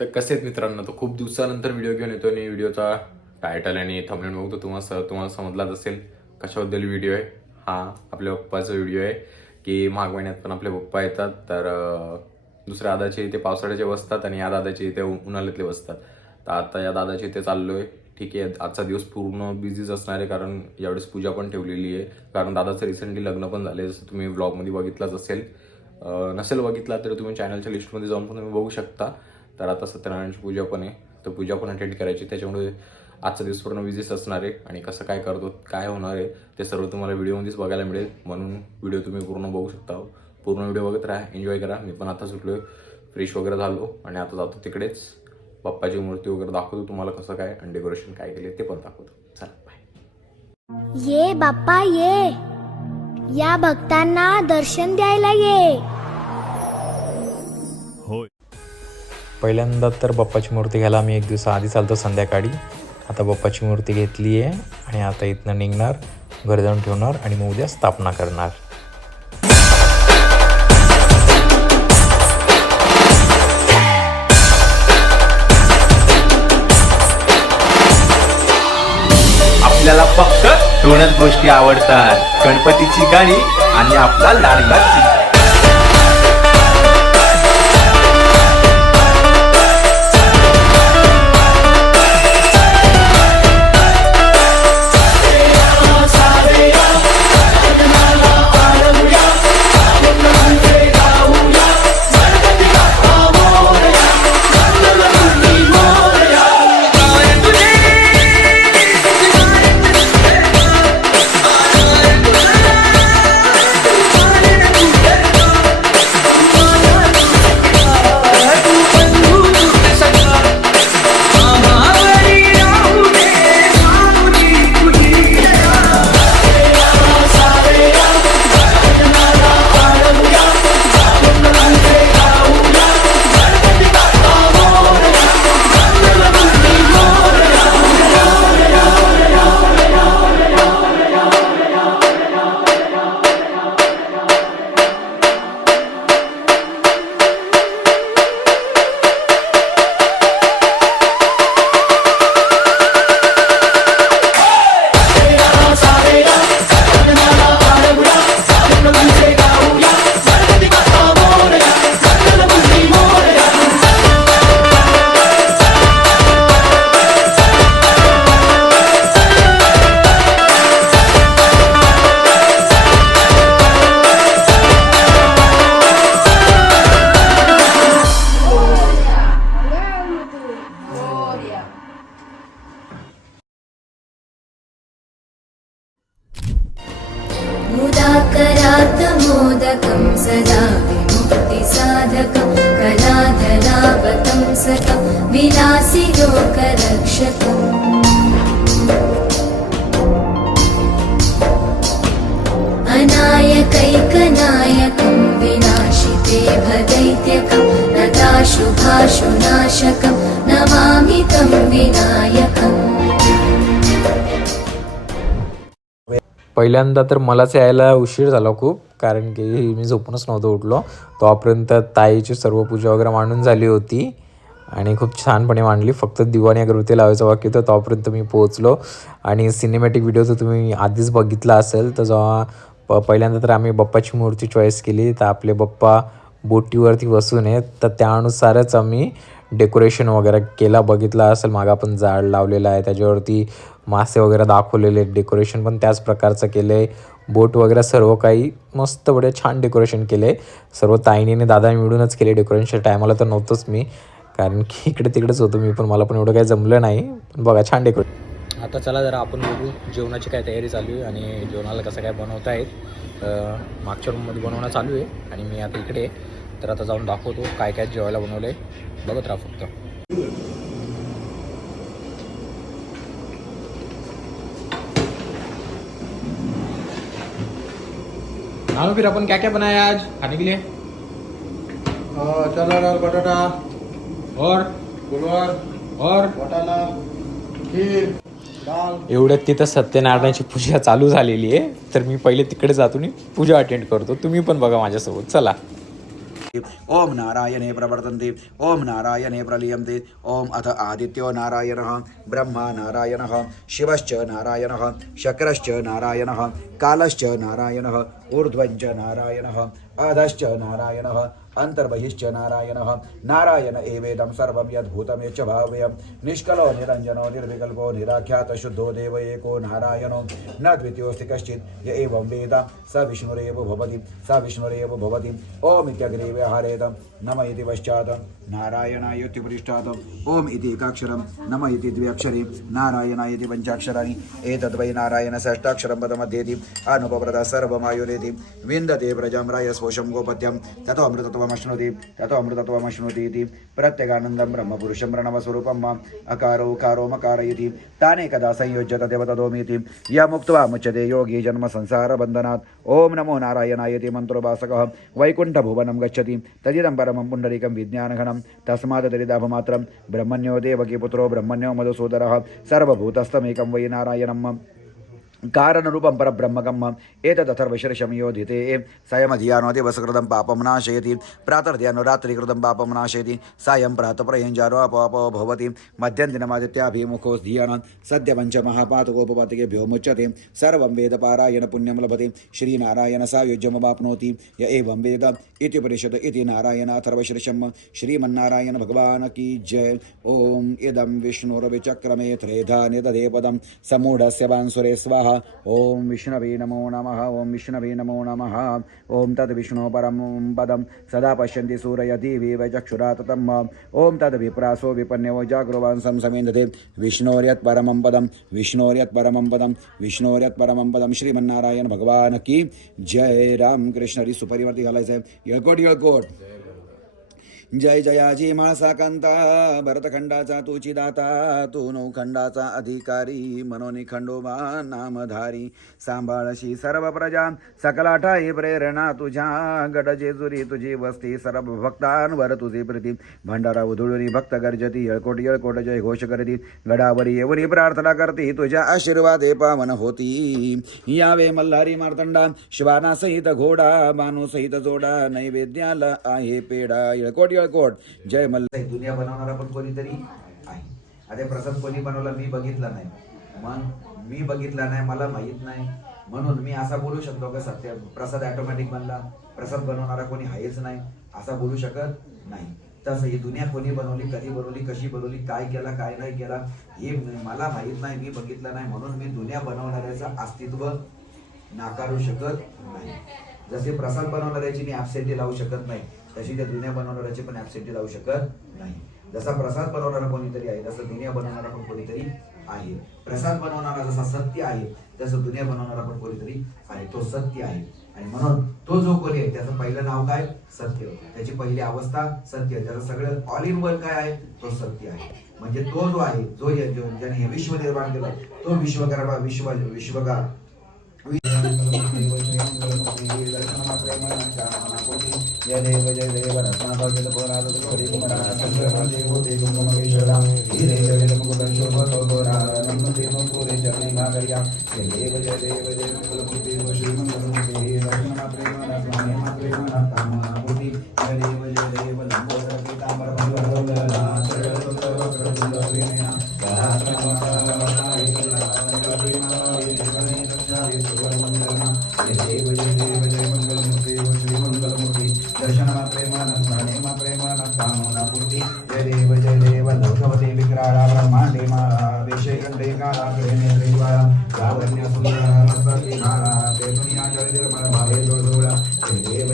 तर कसे आहेत मित्रांनो, तो खूप दिवसानंतर व्हिडिओ घेऊन येतो आणि व्हिडिओचा टायटल आणि थंबनेल बघतो तुम्हाला समजलाच असेल कशाबद्दल व्हिडिओ आहे. हा आपल्या पप्पाचा व्हिडिओ आहे की माघ महिन्यात पण आपले पप्पा येतात. तर दुसऱ्या दादाचे इथे पावसाळ्याचे बसतात आणि या दादाचे इथे उन्हाळ्यातले बसतात. तर आता या दादाचे इथे चाललोय. ठीक आहे, आजचा दिवस पूर्ण बिझीच असणार आहे कारण यावेळेस पूजा पण ठेवलेली आहे. कारण दादाचं रिसेंटली लग्न पण झाले, जसं तुम्ही व्लॉगमध्ये बघितलंच असेल. नसेल बघितला तर तुम्ही चॅनलच्या लिस्टमध्ये जाऊन पण तुम्ही बघू शकता. तर आता सत्यनारायणची पूजा पण आहे, तर पूजा पण अटेंड करायची. त्याच्यामुळे आजचा दिवस पूर्ण बिझीच असणार आहे आणि कसं काय करतो, काय होणार आहे ते सर्व तुम्हाला व्हिडिओमध्येच बघायला मिळेल. म्हणून व्हिडिओ तुम्ही पूर्ण बघू शकता. पूर्ण व्हिडिओ बघत राहा, एन्जॉय करा. मी पण आता सुटलो आहे, फ्रेश वगैरे झालो आणि आता जातो तिकडेच. बाप्पाची मूर्ती वगैरे दाखवतो तुम्हाला कसं काय आणि डेकोरेशन काय केले ते पण दाखवतो. चला बाय. ये बाप्पा ये, या भक्तांना दर्शन द्यायला ये. पहिल्यांदा तर बाप्पाची मूर्ती घ्यायला आम्ही एक दिवस आधी चालतो संध्याकाळी. आता बाप्पाची मूर्ती घेतली आहे आणि आता इथनं निघणार, घरी जाऊन ठेवणार आणि मग उद्या स्थापना करणार. आपल्याला फक्त दोनच गोष्टी आवडतात, गणपतीची गाणी आणि आपला लाडका चिमटा. मुदाकरात् मोदकं सदा विमुक्तिसाधकं कलाधरावतं सकं विलासि लोकरक्षकम् अनायकैकनायकं विनाशिते भदैत्यकं नताशुभाशुनाशकं नमामि तं विनायकम्. पहिल्यांदा तर मलाच यायला उशीर झाला खूप, कारण की मी झोपूनच नव्हतो उठलो. तोपर्यंत ताईची सर्व पूजा वगैरे मांडून झाली होती आणि खूप छानपणे मांडली. फक्त दिवाणी अगरबत्ती लावायचं बाकी होतं, तोपर्यंत मी पोहोचलो. आणि सिनेमॅटिक व्हिडिओ तर तुम्ही आधीच बघितला असेल. तर जेव्हा पहिल्यांदा तर आम्ही बाप्पाची मूर्ती चॉईस केली, तर आपले बाप्पा बोटीवरती बसून आहेत, तर त्यानुसारच आम्ही डेकोरेशन वगैरे केला. बघितला असेल मागं आपण झाड लावलेलं आहे, त्याच्यावरती मासे वगैरे दाखवलेले. डेकोरेशन पण त्याच प्रकारचं केलं आहे. बोट वगैरे सर्व काही मस्त बढे छान डेकोरेशन केलं आहे. सर्व ताईनीने दादा मिळूनच केले डेकोरेशनच्या टायमाला. तर नव्हतंच मी, कारण की इकडे तिकडेच होतो मी पण, मला पण एवढं काही जमलं नाही. पण बघा छान डेकोरेशन. आता चला जरा आपण बघू जेवणाची काय तयारी चालू आहे आणि जेवणाला कसं काय बनवता आहेत. मागच्या रूममध्ये बनवणं चालू आहे आणि मी आता इकडे. तर आता जाऊन दाखवतो काय काय जेवायला बनवलं आहे, बघत राहा फक्त. हाँ फिर अपन क्या क्या बनाया आज खाने के लिए? चना दाल बटाटा और गुलवर और वाटाणा खीर दाल. एवढ्यात तिथं सत्यनारायणाची पूजा चालू झालेली आहे. तर मी पहिले तिकडे जातो आणि पूजा अटेंड करतो. तुम्ही पण बघा माझ्यासोबत, चला. ओम नारायणे प्रवर्तन्ते ओम नारायणे प्रलीयन्ते ओम अथ आदित्यो नारायणः ब्रह्मा नारायणः शिवश्च नारायणः शक्रश्च नारायणः कालश्च नारायणः ऊर्ध्वञ्च नारायणः अधश्च नारायणः अंतर्बहिश्च नारायणः नारायण एवेदं सर्वं यद्भूतं यच्च भाव्यं निष्कलो निरञ्जनो निर्विकल्पो निराख्यात शुद्धो देव एको नारायणो न द्वितीयोऽस्ति कश्चित् य एवं वेद स विष्णुरेव भवति ओम इत्यग्रे व्यवहारेत नम इति पश्चात् नारायणाय इत्युपरिष्टात् ओम इति एकाक्षरं नम इति द्व्यक्षरे नारायणाय इति पञ्चाक्षराणि एतद्वै नारायण षष्ठाक्षरं पदमध्येति अनुपप्रदा सर्वमायुरेति विन्दते प्रजां रायस्पोषं गोपत्यं ततो अमृतत्वमश्नुति इति प्रत्यगानन्दं ब्रह्मपुरुषं प्रणवस्वरूपं वा अकारो उकारो मकार इति ताने कदा संयोज्यत देवतदोमीति यमुक्त्वा मुच्यते योगी जन्म संसारबन्धनात् ओम नमो नारायणाय इति मन्त्रोपासकः वैकुण्ठभुवनं गच्छति तदिदं परमं पुण्डरीकं विज्ञानघनं तस्मात् तदिदाभमात्रं ब्रह्मण्यो देवकी पुत्रो ब्रह्मण्यो मधुसूदरः सर्वभूतस्थमेकं वै नारायणम् कारणरूपं परब्रह्मकम् एतदथर्वशीर्षं योधिते सायमधियानो दिवसकृतं पापं नाशयति प्रातर्ध्यानो रात्रिकृतं पापं नाशयति सायं प्रातःप्रयुञ्जानो अपो भवति मध्यन्दिनमादित्याभिमुखो धियानात् सद्य पञ्चमहापातकोपपातकेभ्यो मुच्यते सर्वं वेदपारायण पुण्यं लभते श्रीनारायण सायुज्यमवाप्नोति य एवं वेद इत्युपनिषत् इति नारायणाथर्वशीर्षं श्रीमन्नारायण भगवान् की जय। ओम इदं विष्णुरविचक्रमे त्रेधानि तदेपदं समूढस्य वांसुरे स्वाहा। ओम विष्णवे नमो नमः ओम विष्णवे नमो नमः ओम तद् विष्णु परमं पदं सदा पश्यन्ति सूरय दिवि चक्षुराततं ओम तद् विप्रासो विपन्यो जागृवांसं समेन्दते विष्णोर्यत् परमं पदं विष्णोर्यत् परमं पदं विष्णोर्यत् परमं पदं श्रीमन्नारायण भगवान की जय। राम कृष्ण हरी सुपरिवर्ती घालायचं येळकोट जय जयाजी माळसा कांता भरतखंडाचा तुची दाता तू नौखंडाचा अधिकारी मनोनी खंडोबा नामधारी सांभाळशी सर्व प्रजा सकलाठाई प्रेरणा तुझ्या गडजेजुरी तुझी वस्ती सर्व भक्तांवर तुझी प्रीती भंडारा उधळून भक्त गर्जती येळकोट जय घोष करती गडावरी येऊन प्रार्थना करती तुझ्या आशीर्वादे पावन होती यावे मल्हारी मार्तंडा श्वाना सहित घोडा बानू सहित जोडा नैवेद्याला आहे पेडा येळकोट जय मल्हारी। दुनिया बनवणारा पण कोणीतरी आहे। आता प्रसाद कोणी बनवला मी बघितला नाही, मग मी बघितला नाही मला माहित नाही म्हणून मी असा बोलू शकतो का सत्य प्रसाद ऑटोमॅटिक बनला प्रसाद बनवणारा कोणी आहेच नाही असा बोलू शकत नाही। तसं ही दुनिया कोणी बनवली कधी बनवली कशी बनवली काय केला काय नाही केला हे मला माहित नाही मी बघितलं नाही म्हणून मी दुनिया बनवणाऱ्याचं अस्तित्व नाकारू शकत नाही। जसे प्रसाद बनवणाऱ्याची मी ॲब्सेंटी लावू शकत नाही तशी त्या दुनिया बनवणाऱ्याची पण ॲब्सेंटी लावू शकत नाही। जसा प्रसाद बनवणारा कोणीतरी आहे तसं दुनिया बनवणारा पण कोणीतरी आहे। प्रसाद बनवणारा जसा सत्य आहे तसं दुनिया बनवणारा पण कोणीतरी आहे तो सत्य आहे आणि म्हणून तो जो कोणी आहे त्याचं पहिलं नाव काय सत्य त्याची पहिली अवस्था सत्य त्याचं सगळं ऑल इन वन काय आहे तो सत्य आहे। म्हणजे तो जो आहे जो ज्याने हे विश्व निर्माण केलं तो विश्वकर्मा विश्वकार जय देव जय देव रत्नाकर पोरा हरी कुमार शंकर देव देव महेश्वरा हिरे जय मुकुंद शोभा नम देव पुरे चरणी नागरिया जय देव कुलपति श्री मंगलमूर्ति रत्ना प्रेम रत्ना प्रेम कामना बुद्धि जय देव लंबोदर पीतांबर भगवला सर्व सुंदर वक्र प्रेरणा दर्शनमा प्रेमानंद प्रेमानंद कामना पूर्ती जय देव लौकवती विक्राळा ब्रह्मांडे माळा विषयकंडे काळा प्रेमे त्रिवाळा लावण्य सुंदर रसती माळा ते दुनिया जय मला भावे जोडोळा जय देव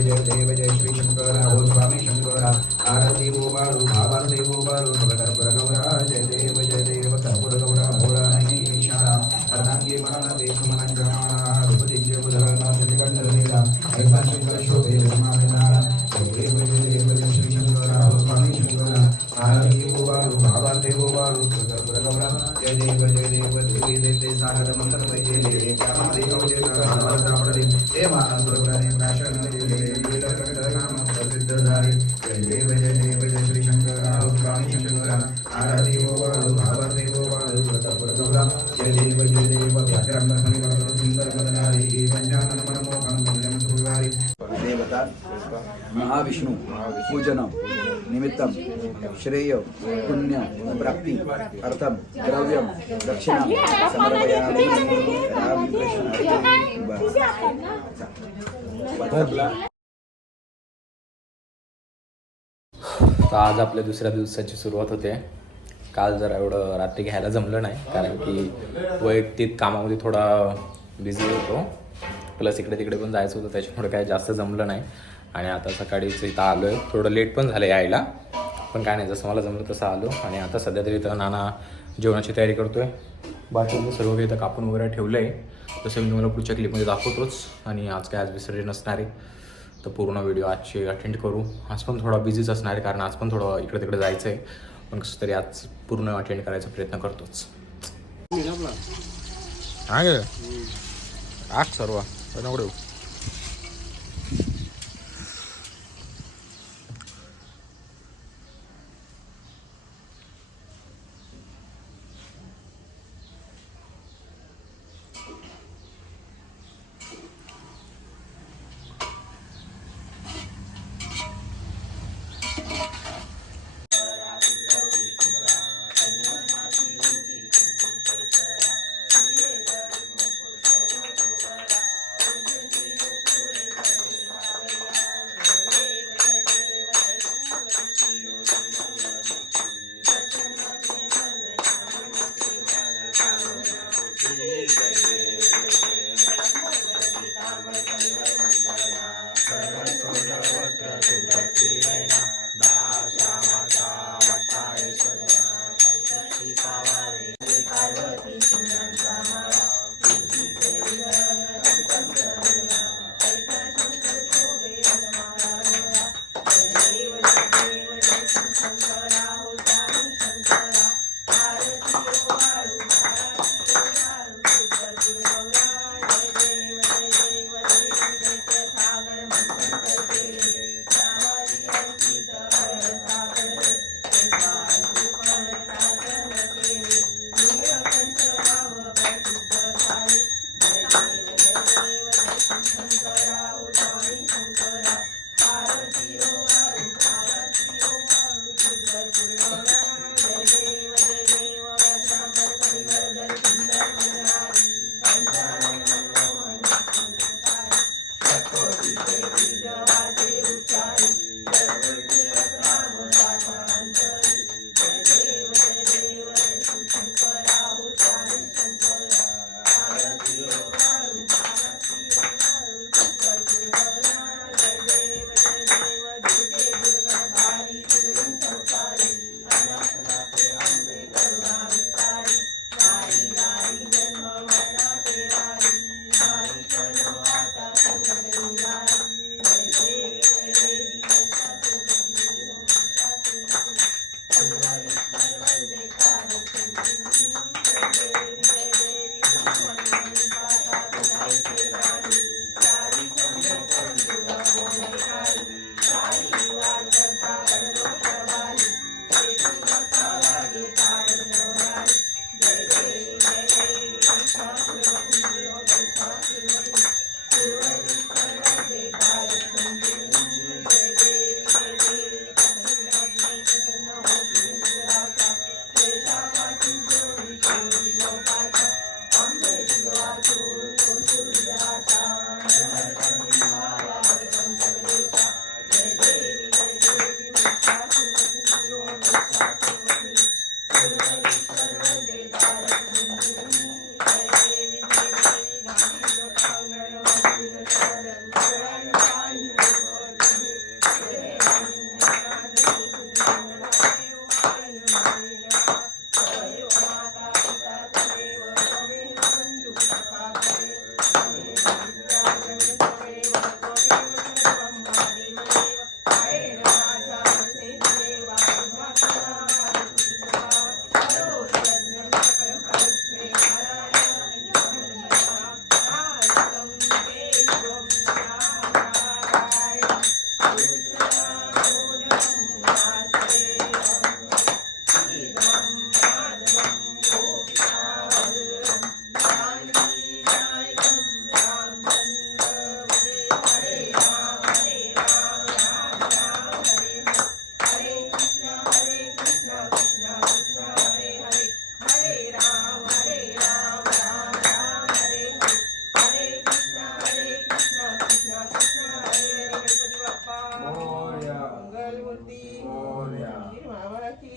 जय श्री शंकरा हो स्वामी शंकरा आरती गोबाळू भावा देव गोबाळू भगत गौरा जय देव कर्पूर गौरा भोळा नाही इशारा अर्धांगी मना देश मना जमाना रूपदी जय बुधना सतिकंड लीला ऐसा शंकर शोभे नारायण देव श्री शंकरा हो स्वामी शंकरा आरती गोबाळू भावा देव गोबाळू कर्पूर गौरा जय देव देवी देते सागर मंत्र जय त्यामध्ये गौजे सापडले ते महासुरवराने प्राशन नाम प्रसिद्ध झाले जय देव श्री शंकरा हो स्वामी शंकरा आरती गोबाळू भावा देव गोबाळू कर्पूर गौरा जय देव व्याकरण सुंदर बदनारी पंचानन मनमोहन देवता महाविष्णू पूजनम निमित्तम श्रेय पुण्य प्राप्ति अर्थम द्रव्यम दक्षिणा समर्पयामि तर आज आपल्या दुसऱ्या दिवसाची सुरुवात होते. काल जरा एवढं रात्री घ्यायला जमलं नाही कारण की वैयक्तिक कामामध्ये थोडा बिझी होतो, प्लस इकडे तिकडे पण जायचं होतं, त्याच्यामुळे काय जास्त जमलं नाही. आणि आता सकाळीच इथं आलो आहे, थोडं लेट पण झालं यायला, पण काय नाही, जसं मला जमलं तसं आलो. आणि आता सध्या तरी इथं नाना जेवणाची तयारी करतो आहे. बाकी मी सर्व काही इथं कापून वगैरे ठेवलं आहे, तसं मी तुम्हाला पुढच्या क्लिपमध्ये दाखवतोच. आणि आज काय आज विसर्जन असणार आहे, तर पूर्ण व्हिडिओ आजची अटेंड करू. आज पण थोडा बिझीच असणार आहे कारण आज पण थोडं इकडे तिकडे जायचं आहे, पण कसं तरी आज पूर्ण अटेंड करायचा प्रयत्न करतोच. हा गे आग सर्व एवढं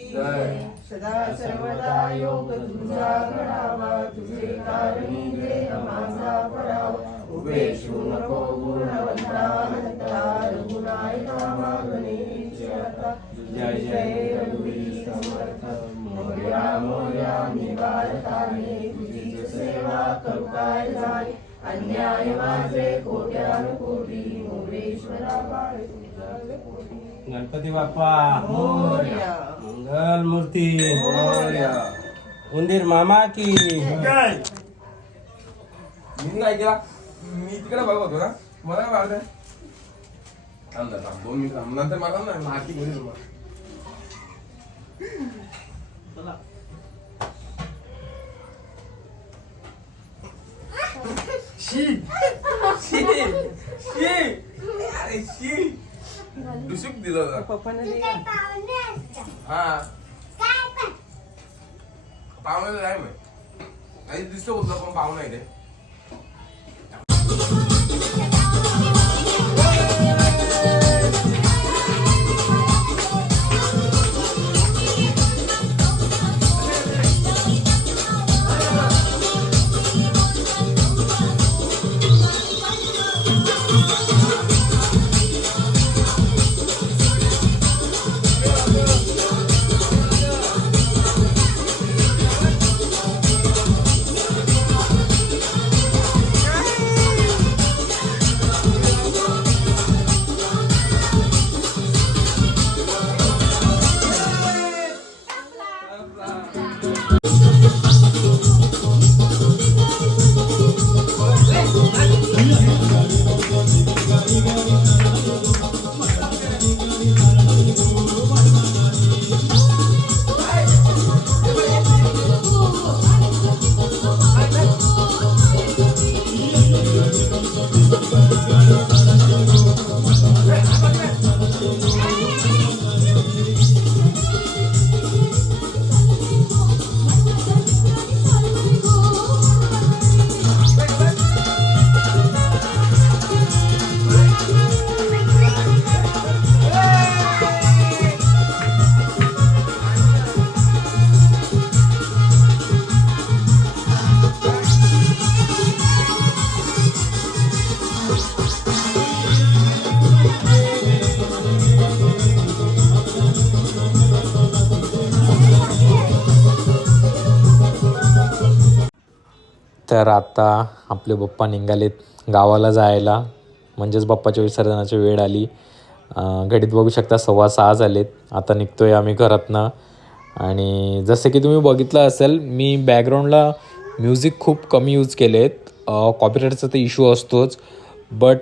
सदा सर्वदा योग तुझा घडावा तुझे कारणी देह माझा परावा उभेशू नको गुणवंता हंता रघुनायका मागणे इच्छता जय जय रघुवीर समर्थ मोरया मोरया निवारताने तुझी सेवा करू काय जाणे अन्याय माझे कोट्यानुकोटी मोरेश्वरा बाळ तुझ्या कोटी गणपती बाप्पा मोरया मंगल मूर्ती मोरया उंदीर मामा की मी नाही केला मी तिकडे बघत होतो ना मला काय वाटत थांब 2 मिनिट नंतर मला ना माहिती बोलू तुम्हाला शी शी शी अरे शी दुसुक दिलं पप्पाने दिला हा पाहुणे नाही माहिती काही दिसलं होतं पण पाहुणा आहे ते तर आता आपले बाप्पा निघालेत गावाला जायला, म्हणजेच बाप्पाच्या विसर्जनाची वेळ आली. घडीत बघू शकता 6:15 झालेत. आता निघतो आहे आम्ही घरातनं. आणि जसं की तुम्ही बघितलं असेल, मी बॅकग्राऊंडला म्युझिक खूप कमी यूज केले आहेत. कॉपीराईटचा तर इश्यू असतोच, बट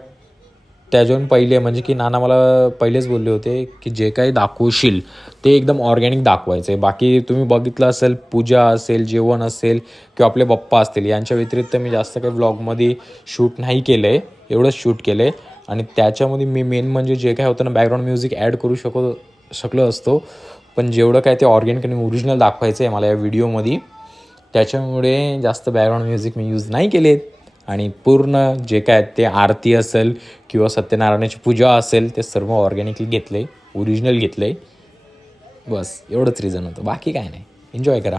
त्याच्याहून पहिले म्हणजे की नाना मला पहिलेच बोलले होते की जे काही दाखवशील ते एकदम ऑर्गॅनिक दाखवायचं आहे. बाकी तुम्ही बघितलं असेल, पूजा असेल, जेवण असेल किंवा आपले बाप्पा असतील, यांच्या व्यतिरिक्त मी जास्त काही व्लॉगमध्ये शूट नाही केलं आहे. एवढंच शूट केलं आहे. आणि त्याच्यामध्ये मी मेन म्हणजे जे काय होतं ना, बॅकग्राऊंड म्युझिक ॲड करू शकलो असतो, पण जेवढं काय ते ऑर्गॅनिक आणि ओरिजिनल दाखवायचं आहे मला या व्हिडिओमध्ये, त्याच्यामुळे जास्त बॅकग्राऊंड म्युझिक मी यूज नाही केलेत. आणि पूर्ण जे काय ते आरती असेल किंवा सत्यनारायणाची पूजा असेल ते सर्व ऑर्गॅनिकली घेतले, ओरिजिनल घेतले. बस एवढंच रिझन होतं, बाकी काय नाही. एन्जॉय करा.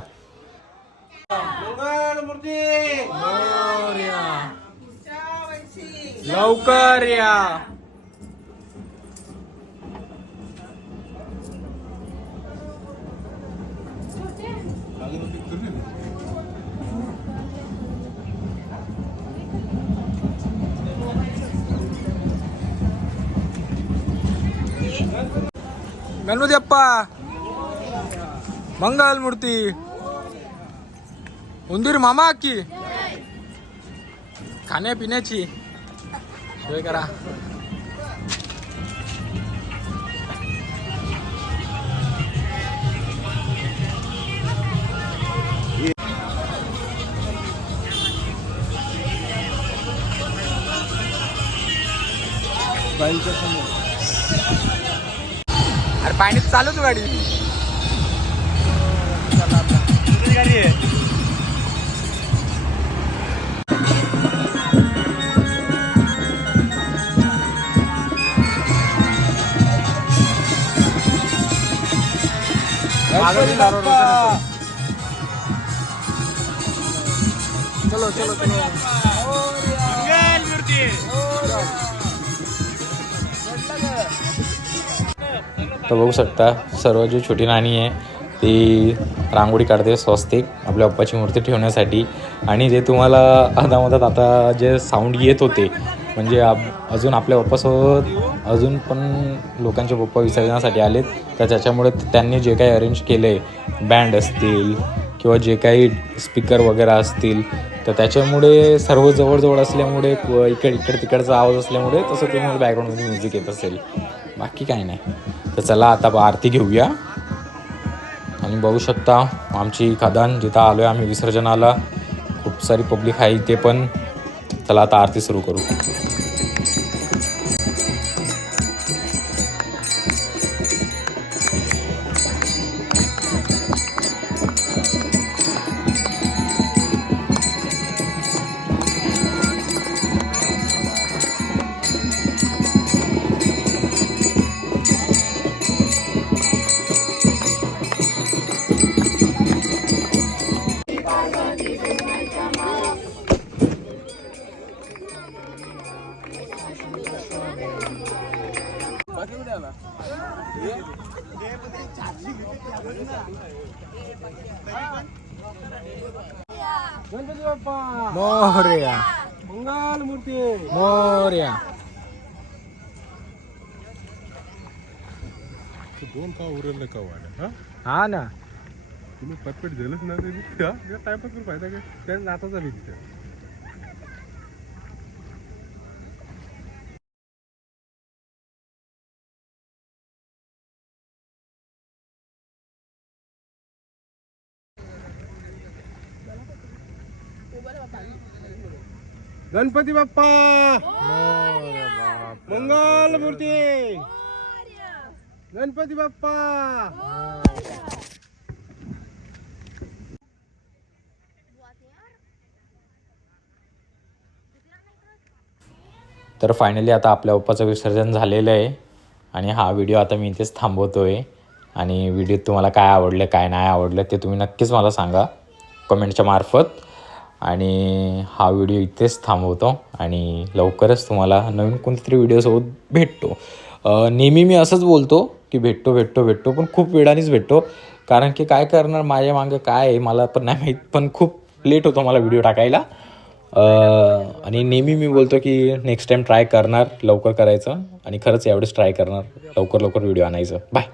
लवकर या. गणपती बाप्पा मंगल मूर्ती, उंदीर मामा की खाण्यापिण्याची सोय करा. अरे पाणी चालू तू गाडी गाडी आहे. गणपती बाप्पा चलो चलो चलो तर बघू शकता सर्व जी छोटी नाणी आहे ती रांगोळी काढते स्वस्तिक आपल्या बाप्पाची मूर्ती ठेवण्यासाठी. आणि जे तुम्हाला अदामधात आता जे साऊंड येत होते म्हणजे अजून आपल्या बाप्पासोबत अजून पण लोकांचे बाप्पा विसर्जनासाठी आलेत. तर त्याच्यामुळे त्यांनी जे काही अरेंज केलं आहे बँड असतील किंवा जे काही स्पीकर वगैरे असतील तर त्याच्यामुळे सर्व जवळजवळ असल्यामुळे इकडे तिकडचा आवाज असल्यामुळे तसं तुम्हाला बॅकग्राऊंडमध्ये म्युझिक येत असेल. बाकी काय नाही. तर चला आता आरती घेऊया. आणि बघू शकता आमची खदान जिथं आलो आहे आम्ही विसर्जनाला खूप सारी पब्लिक आहे इथे पण. चला आता आरती सुरू करू. गणपती बाप्पा मोरया मंगल मूर्ती मोरया. दोन का उरलं का वाढ हा ना तुम्ही पटपट झालंच ना टाइमपास करून फायदा काय त्या नाताचा भीती त्या गणपती बाप्पा मंगल मूर्ती गणपती बाप्पा. तर फायनली आता आपल्या बाप्पाचं विसर्जन झालेलं आहे आणि हा व्हिडिओ आता मी इथेच थांबवतो आहे. आणि व्हिडिओ तुम्हाला काय आवडलं काय नाही आवडलं ते तुम्ही नक्कीच मला सांगा कमेंटच्या मार्फत. आणि हा व्हिडिओ इथेच थांबवतो आणि लवकरच तुम्हाला नवीन कोणत्या तरी व्हिडिओसोबत भेटतो. नेहमी मी असंच बोलतो की भेटतो पण खूप वेळानेच भेटतो कारण की काय करणार माझ्या मागं काय आहे मला पण नाही माहीत. पण खूप लेट होतो मला व्हिडिओ टाकायला. आणि नेहमी मी बोलतो की नेक्स्ट टाईम ट्राय करणार लवकर करायचं आणि खरंच यावेळेस ट्राय करणार लवकर व्हिडिओ आणायचं. बाय.